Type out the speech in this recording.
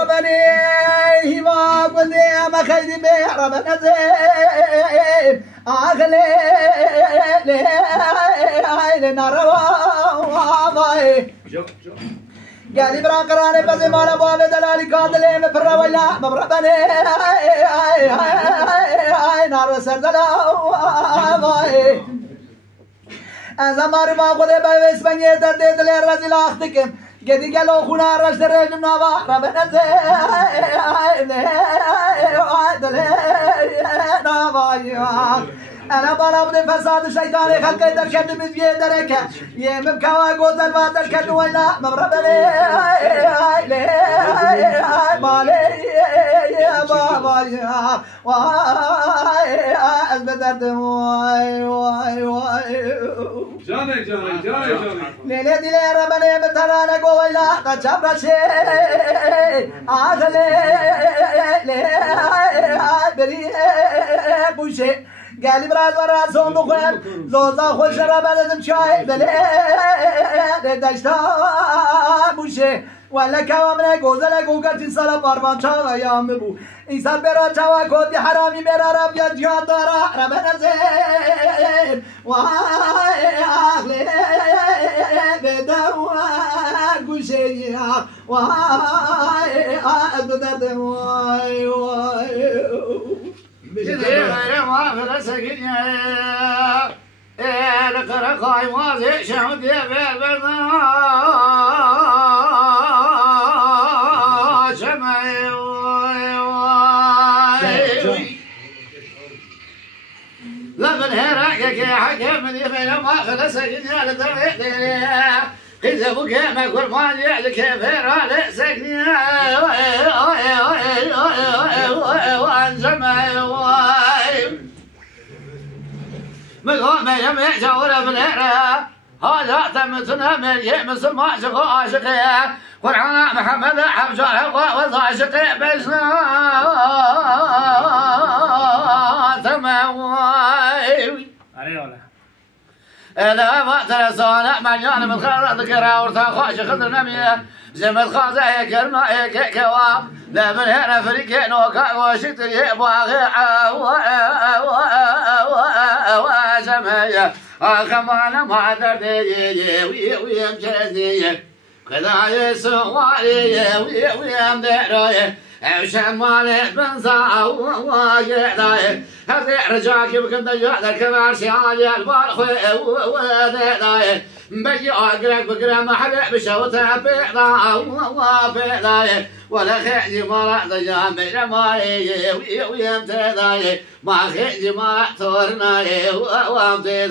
ربني ما قلت ما خيدي به ربنا زين أغلي لي نارواي قال برا قراني بس ما نبغى دلالي قاتلي مفر ولا مبربني نار سردلاي زمار ما خود بس بني درد دل رجل أختكم قدي قالوا خونا رشد رجل نوا ربنا زين دل نوا أنا بلغت فساد الشيطان خلق دركت مزيه دركه يم بكوا قوتل ما دركت ولا مبربلي مالي يا بابا يا واي أزبدرت واي واي واي جاني ليلة دي ربنا بترانا قويلا تشبر شيء أغلي بري بوشي قال براز براز صندوقهم زوزا خوش را بلدم شاي دلي دشتا بوشه ولا كوامنا گوزل گوگتی سال پروان چاوا یا مبو انسان برا چاوا کودی حرامی برا رب یا جهاد دارا ربنا زين وای اخلی بدوا گوشه وای بدرد وای وای غير ما فرسك يا لقرا قاي واضح شهود يا بالبرنا شمعي لمن هراك يا حكم من يمين ما فرسك يا لدري إذا بقى ما كل ما يعلك فرا لسكني وانزمي مقام يمي جورة بالهرة هذا تمتنا من يمس ما شقا عاشقية قرآن محمد حفظه وضاشقي بسنا تموي إذا ما ترسونا من يعلم الخير ذكرى ورثاقاش خضر نمية زمد خازة يكرنا يكوا لا من هنا فريقين وشتر يبواغي وزمية كمان ما دردي ويمجزي كذا يسوالي ويمدري عشان مالك بنزا وواجداي هذي رجاك يمكن تجعل الكبار شعالي البارخ وداي بيجي أقرأ بقرأ ما حدا بشوتها بيضا وفيضاي ولا خيجي ما تجامع ماي ويمتداي ما خيجي ما تورناي وامتداي